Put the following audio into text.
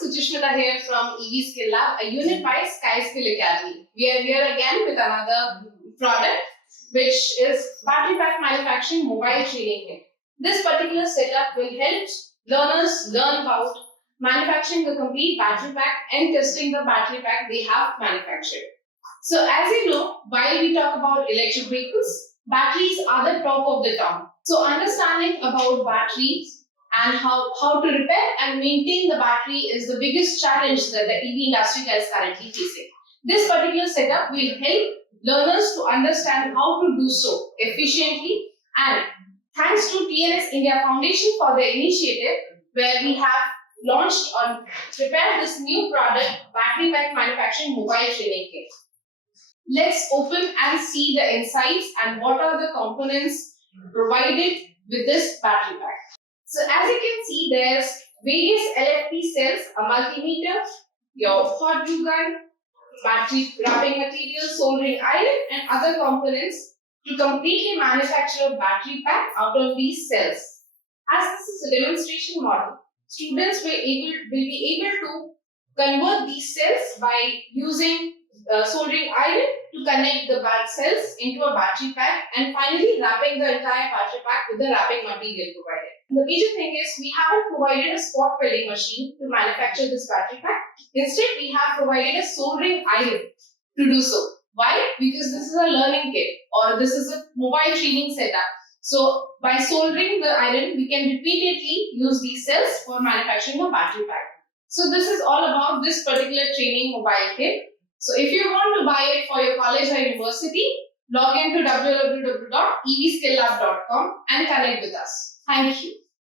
Suchishmita here from EV Skill Lab, a unit by Sky Skill Academy. We are here again with another product, which is Battery Pack Manufacturing Mobile Training Kit. This particular setup will help learners learn about manufacturing the complete battery pack and testing the battery pack they have manufactured. So as you know, while we talk about electric vehicles, batteries are the top of the town. So understanding about batteries and how to repair and maintain the battery is the biggest challenge that the EV industry is currently facing. This particular setup will help learners to understand how to do so efficiently, and thanks to TNS India Foundation for the initiative where we have launched or prepared this new product, Battery Pack Manufacturing Mobile Training Kit. Let's open and see the insights and what are the components provided with this battery pack. So as you can see, there's various LFP cells, a multimeter, your hot glue gun, battery wrapping material, soldering iron and other components to completely manufacture a battery pack out of these cells. As this is a demonstration model, students will be able to convert these cells by using soldering iron to connect the cells into a battery pack and finally wrapping the entire battery pack with the wrapping material provided. The major thing is we haven't provided a spot welding machine to manufacture this battery pack. Instead, we have provided a soldering iron to do so. Why? Because this is a learning kit or this is a mobile training setup. So by soldering the iron, we can repeatedly use these cells for manufacturing a battery pack. So this is all about this particular training mobile kit. So if you want to buy it for your college or university, log into www.evskilllab.com and connect with us. Thank you.